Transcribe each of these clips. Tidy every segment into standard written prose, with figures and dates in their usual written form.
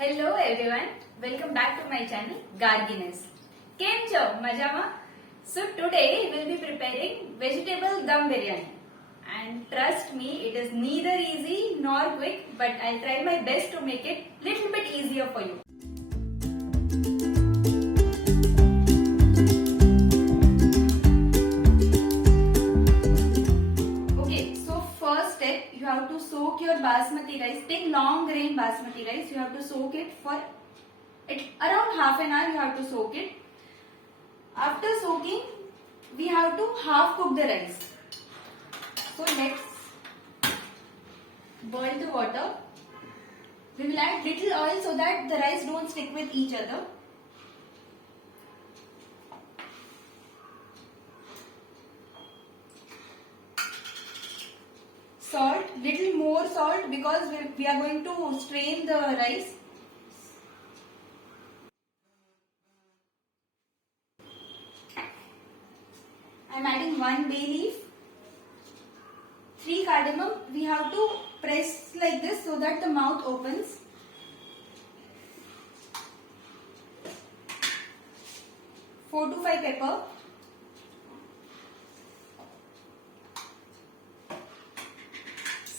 Hello everyone, welcome back to my channel Garginess. કેમ છો મજામાં? So today we'll be preparing vegetable dum biryani. And trust me, it is neither easy nor quick, but I'll try my best to make it little bit easier for you. Okay, so first step, you have to soak your basmati rice. Take long grain basmati rice. You have to soak it for around half an hour. You have to soak it. After soaking, we have to half cook the rice. So let's boil the water. We will add little oil so that the rice don't stick with each other. Salt, little more salt because we are going to strain the rice. I am adding 1 bay leaf, 3 cardamom. We have to press like this so that the mouth opens. Four to 5 pepper.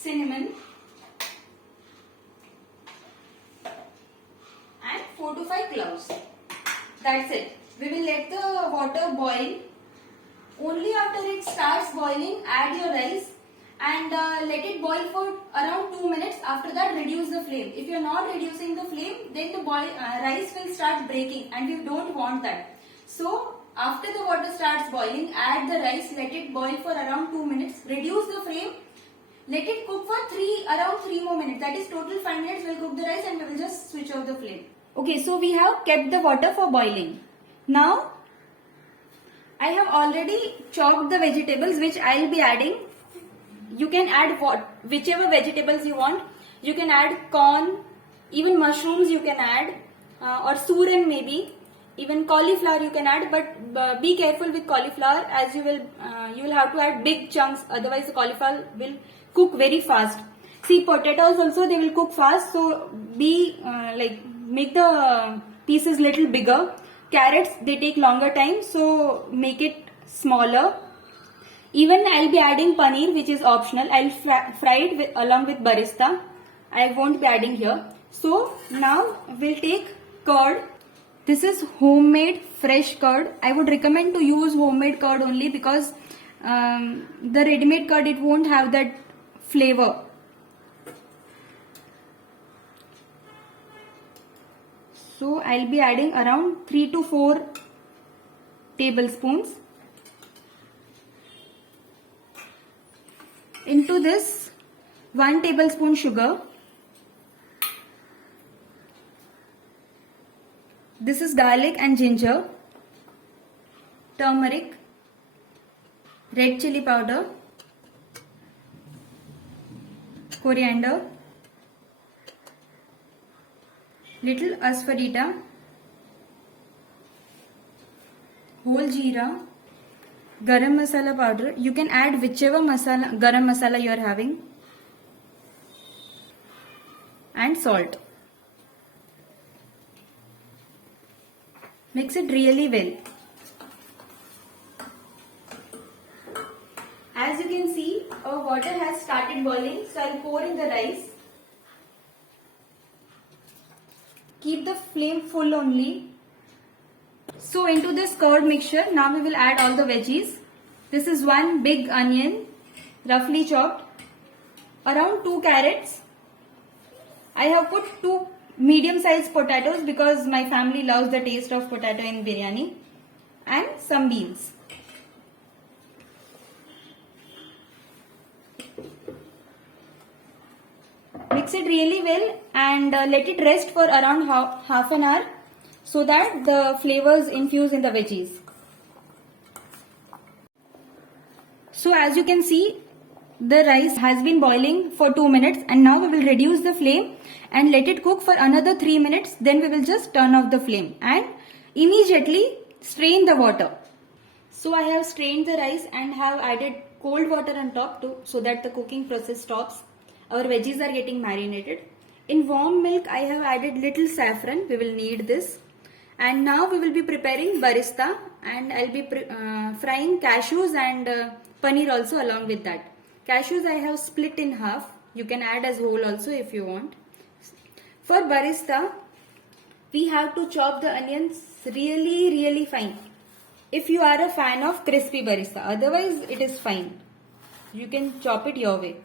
Cinnamon. And 4 to 5 cloves. That's it. We will let the water boil. Only after it starts boiling, add your rice and let it boil for around 2 minutes. After that, reduce the flame. If you are not reducing the flame, then the rice will start breaking and we don't want that. So, after the water starts boiling, add the rice, let it boil for around 2 minutes. Reduce the flame, let it cook for around 3 more minutes. That is total 5 minutes. We'll cook the rice and we will just switch off the flame. Okay, so we have kept the water for boiling. Now, I have already chopped the vegetables which I will be adding. You can add whichever vegetables you want. You can add corn, even mushrooms you can add, or suran maybe. Even cauliflower you can add, but be careful with cauliflower as you will have to add big chunks. Otherwise, the cauliflower will cook very fast. See, potatoes also they will cook fast. So make the pieces little bigger. Carrots, they take longer time, so make it smaller. Even I'll be adding paneer, which is optional. I'll fry it along with barista. I won't be adding here. So now we'll take curd. This is homemade fresh curd. I would recommend to use homemade curd only because the ready-made curd, it won't have that flavor. So I'll be adding around 3 to 4 tablespoons. Into this 1 tablespoon sugar. This is garlic and ginger, turmeric, red chili powder, coriander, little asafoetida, whole jeera, garam masala powder. You can add whichever garam masala you are having, and salt. Mix it really well. As you can see, our water has started boiling, so I'll pour in the rice. Keep the flame full only. So into this curd mixture, now we will add all the veggies. This is 1 big onion, roughly chopped. Around 2 carrots. I have put 2 medium-sized potatoes because my family loves the taste of potato in biryani. And some beans. Mix it really well and let it rest for around half an hour so that the flavors infuse in the veggies. So as you can see, the rice has been boiling for 2 minutes and now we will reduce the flame and let it cook for another 3 minutes. Then we will just turn off the flame and immediately strain the water. So I have strained the rice and have added cold water on top too, so that the cooking process stops. Our veggies are getting marinated. In warm milk, I have added little saffron. We will need this. And now we will be preparing barista, and I'll be frying cashews and paneer also along with that. Cashews I have split in half. You can add as whole also if you want. For barista, we have to chop the onions really fine. If you are a fan of crispy barista, otherwise it is fine. You can chop it your way.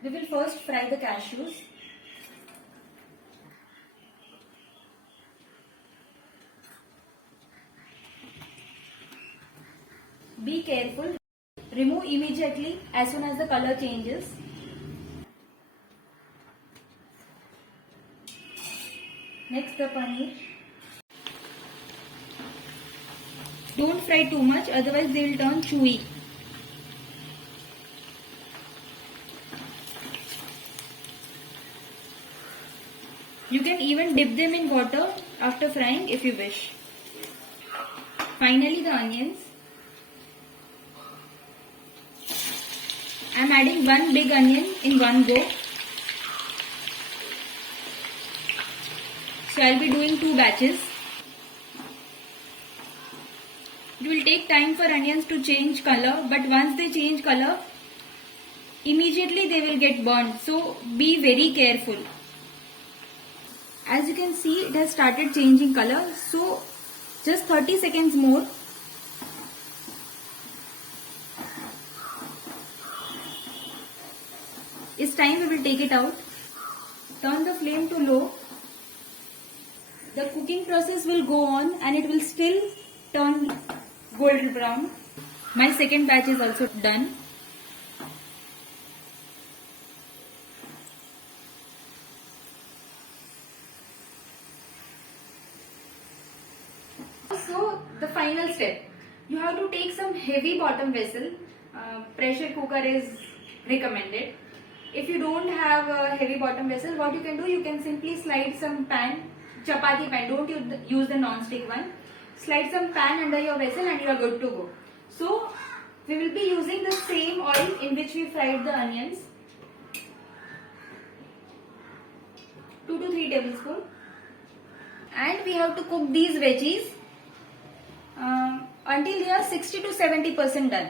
We will first fry the cashews. Be careful. Remove immediately as soon as the color changes. Next, the paneer. Don't fry too much, otherwise they will turn chewy. You can even dip them in water after frying if you wish. Finally, the onions. I am adding one big onion in one go. So I will be doing 2 batches. It will take time for onions to change color, but once they change color, immediately they will get burned. So be very careful. As you can see, it has started changing color. So just 30 seconds more. It's time we will take it out. Turn the flame to low. The cooking process will go on and it will still turn golden brown. My second batch is also done. So the final step, you have to take some heavy bottom vessel. Pressure cooker is recommended. If you don't have a heavy bottom vessel, what you can do, you can simply slide some pan, chapati pan, don't use the non-stick one. Slide some pan under your vessel and you are good to go. So we will be using the same oil in which we fried the onions. 2 to 3 tablespoons. And we have to cook these veggies until they are 60 to 70% done.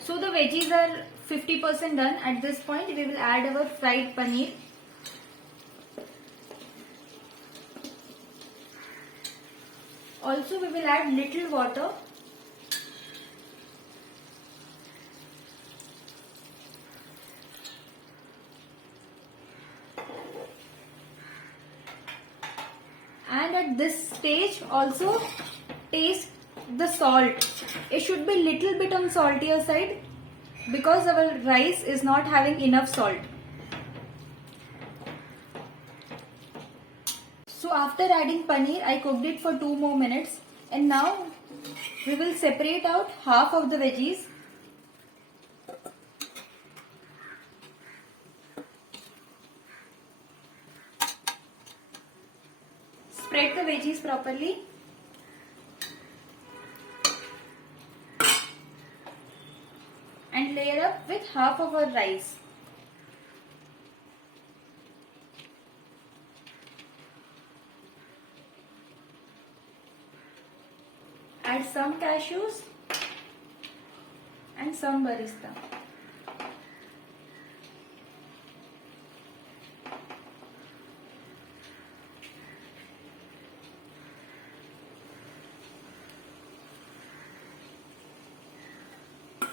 So the veggies are 50% done. At this point, we will add our fried paneer. Also, we will add little water. And at this stage, also taste the salt. It should be little bit on saltier side because our rice is not having enough salt. So after adding paneer, I cooked it for 2 more minutes, and now we will separate out half of the veggies. Spread the veggies properly. And layer up with half of our rice. Add some cashews and some barista.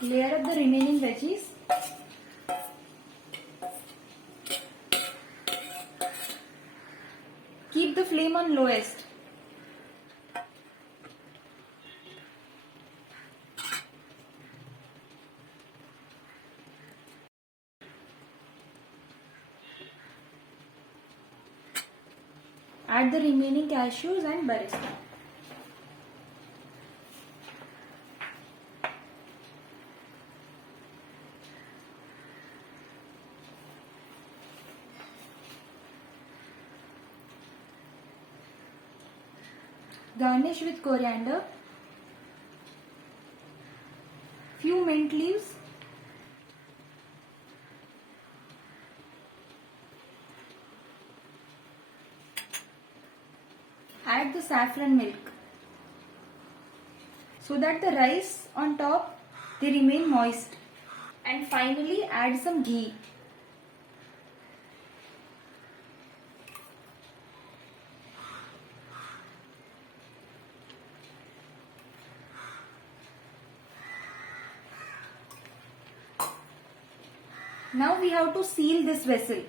Layer up the remaining veggies. Keep the flame on lowest. Add the remaining cashews and berries. Garnish with coriander, few mint leaves, add the saffron milk so that the rice on top they remain moist, and finally add some ghee. Now we have to seal this vessel.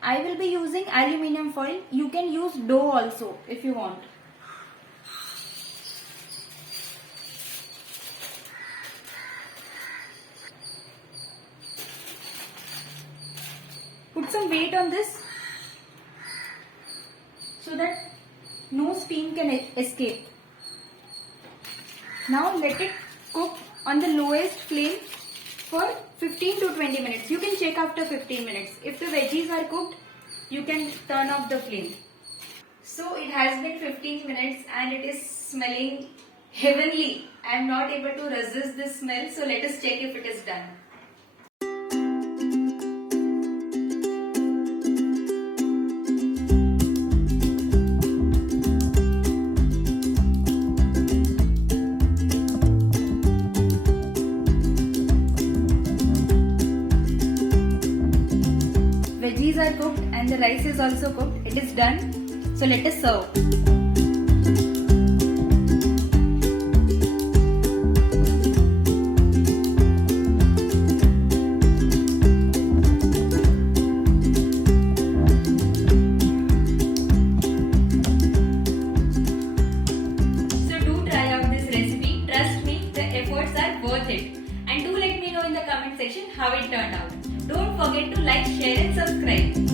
I will be using aluminium foil. You can use dough also if you want. Put some weight on this so that no steam can escape. Now let it cook on the lowest flame for 15 to 20 minutes. You can check after 15 minutes. If the veggies are cooked, you can turn off the flame. So it has been 15 minutes and it is smelling heavenly. I am not able to resist this smell. So let us check if it is done. Veggies are cooked and the rice is also cooked. It is done. So let us serve. So do try out this recipe. Trust me, the efforts are worth it. And do let me know in the comment section how it turned out. Don't forget to like, share and subscribe.